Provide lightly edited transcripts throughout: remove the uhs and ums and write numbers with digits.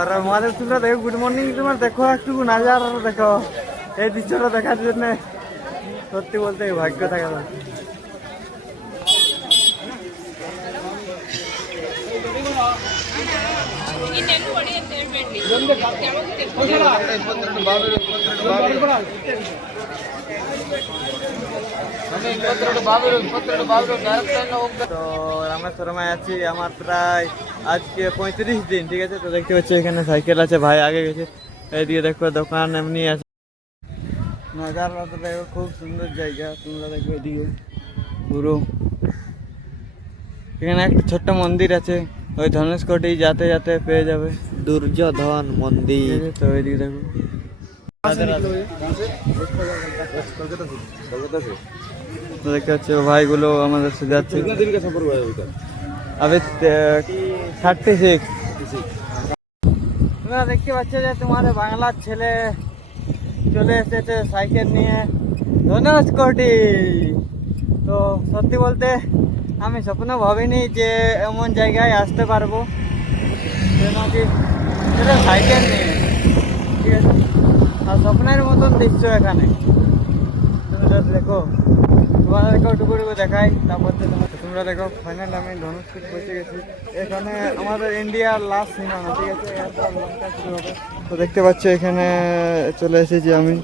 আর আমাদের তোমরা দেখো, গুড মর্নিং, তোমার দেখো একটু নাজার দেখো, এই দৃশ্যটা দেখার জন্য সত্যি বলতে ভাগ্য থাকা দরকার। তো রামেশ্বরমে আছি আমার প্রায় আজকে 35 দিন, ঠিক আছে। তো দেখতে পাচ্ছি এখানে সাইকেল আছে, ভাই আগে গেছে। এইদিকে দেখো দোকান এমনি আছে, নাজারাটা দেখো, খুব সুন্দর জায়গা। তোমরা দেখো এদিকে পুরো, এখানে একটা ছোট্ট মন্দির আছে, ওই ধনুষকোটি যেতে যেতে পেয়ে যাবে দুর্যোধন মন্দির। তো ওইদিকে দেখো, তো দেখতে পাচ্ছি ভাইগুলো আমাদের সাথে যাচ্ছে। আমি 36। তোমরা দেখতে পাচ্ছ যে তোমাদের বাংলার ছেলে চলে এসেছে সাইকেল নিয়ে ধনুষকোটি। তো সত্যি বলতে আমি স্বপ্ন ভাবিনি যে এমন জায়গায় আসতে পারবো, কেন কি সেটা সাইকেল নিয়ে, ঠিক আছে। আর স্বপ্নের মতন দৃশ্য এখানে তোমরা দেখো, তোমাদেরকে টুকুটুকু দেখাই, তারপর তোমরা দেখো ফাইনাল আমি ধনুষকোটি পৌঁছে গেছি। এখানে আমাদের ইন্ডিয়ার লাস্ট সীমানা, ঠিক আছে, এরপর লঙ্কা শুরু হবে। তো দেখতে পাচ্ছ এখানে চলে এসেছি আমি,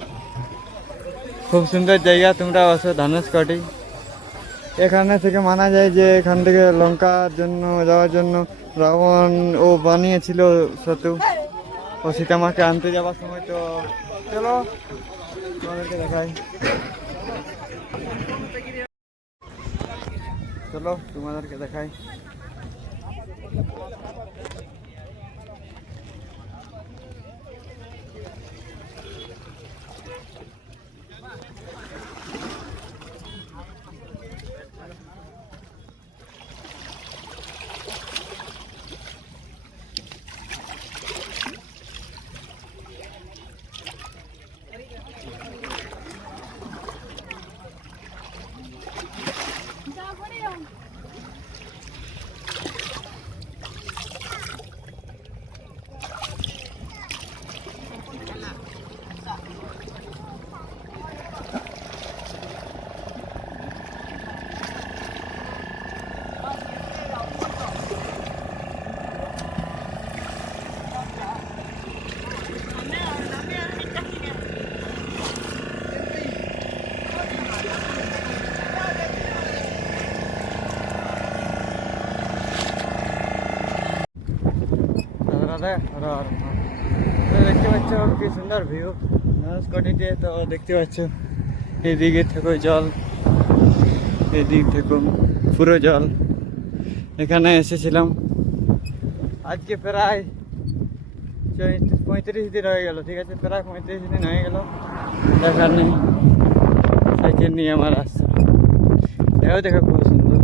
খুব সুন্দর জায়গা, তোমরা আসো ধনুষকোটি। এখানে থেকে মানা যায় যে এখান থেকে লঙ্কার জন্য যাওয়ার জন্য রাবণ ও বানিয়েছিল সেতু, ও সীতামাকে আনতে যাওয়ার সময়। তো চলো তোমাদেরকে দেখাই, চলো তোমাদেরকে দেখাই। দেখতে পাচ্ছ কি সুন্দর ভিউ ধনুষকোটিতে। তো দেখতে পাচ্ছ এদিকে থেকে জল, এদিক থেকে পুরো জল। এখানে এসেছিলাম আজকে প্রায় 35 দিন হয়ে গেল, ঠিক আছে, প্রায় 35 দিন হয়ে গেল দেখার নেই। সাইকেল নিয়ে আমার আসছে, এও দেখো খুব সুন্দর।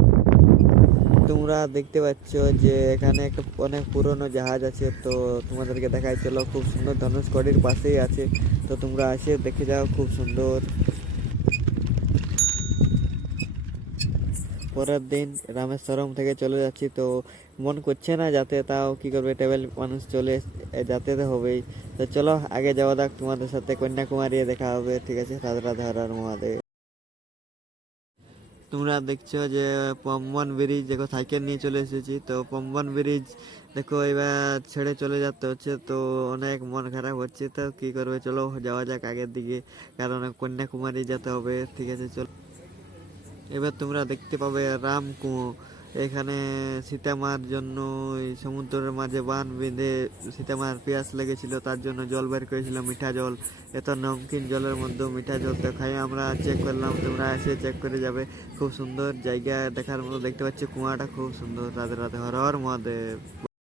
তোমরা দেখতে পাচ্ছ যে এখানে একটা অনেক পুরনো জাহাজ আছে, তো তোমাদেরকে দেখাই, চলো, খুব সুন্দর, ধনুষকোটির পাশেই আছে। তো তোমরা এসে দেখে যাও, খুব সুন্দর। পরের দিন রামেশ্বরম থেকে চলে যাচ্ছি, তো মন করছে না যাতে, তাও কি করবে, ট্রাভেল মানুষ চলে যেতে তো হবেই। তো চলো আগে যাওয়া যাক, তোমাদের সাথে কন্যাকুমারী দেখা হবে, ঠিক আছে। রাধে রাধে, হর হর মহাদেব। তোমরা দেখছো যে পম্বন ব্রিজ দেখো, সাইকেল নিয়ে চলে এসেছি। তো পম্বন ব্রিজ দেখো এবার ছেড়ে চলে যেতে হচ্ছে, তো অনেক মন খারাপ হচ্ছে। তো কি করবে, চলো যাওয়া যাক আগের দিকে, কারণ কন্যাকুমারী যেতে হবে, ঠিক আছে। চলো এবার তোমরা দেখতে পাবে রাম কুঁয়ো। এখানে সীতামার জন্য এই সমুদ্রের মাঝে বাঁধ বেঁধে সীতামার পেঁয়াস লেগেছিল, তার জন্য জল বের করেছিল, মিঠা জল। এত নমকিন জলের মধ্যে মিঠা জল তো খাই আমরা চেক করলাম, তোমরা এসে চেক করে যাবে। খুব সুন্দর জায়গা দেখার মতো, দেখতে পাচ্ছি কুয়াটা খুব সুন্দর। রাধে রাধে, হর হর মহাদেব।